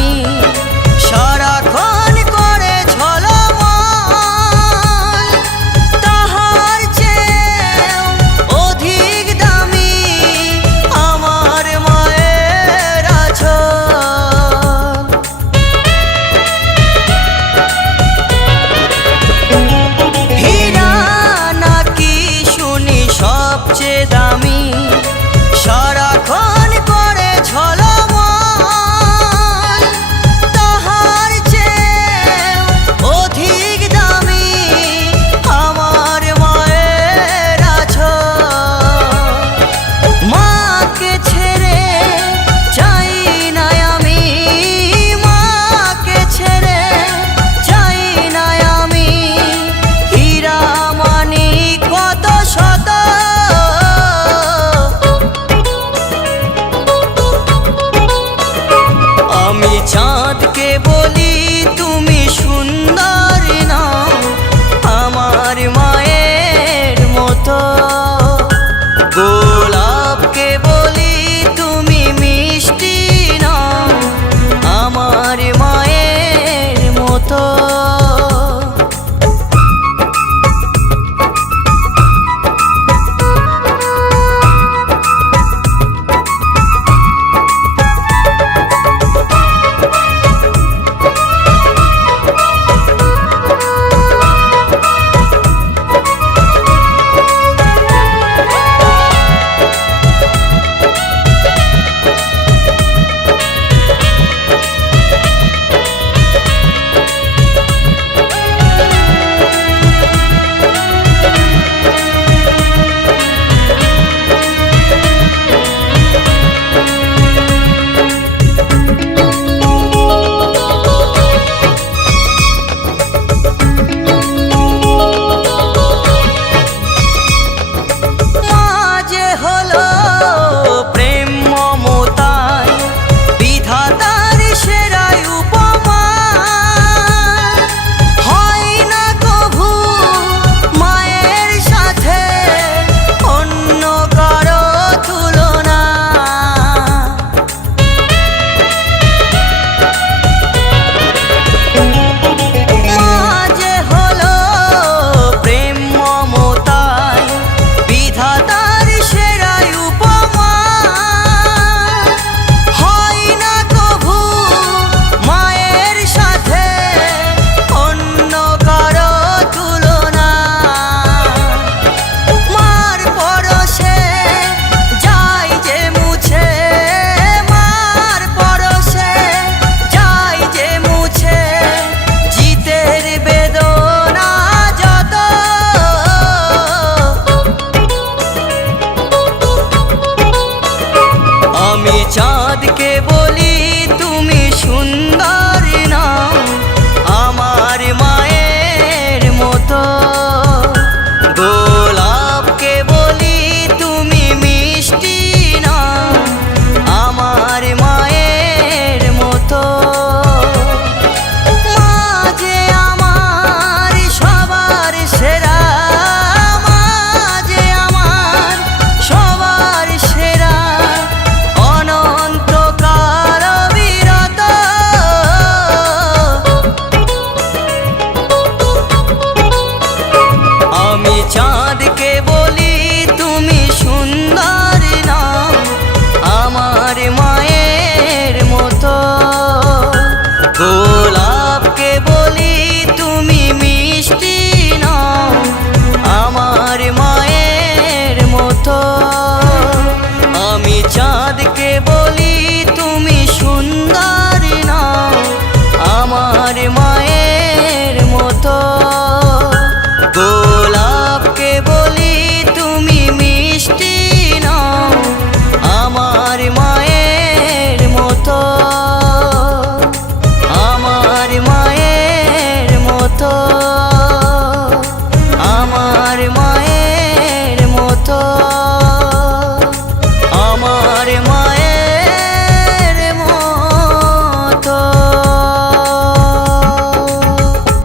be que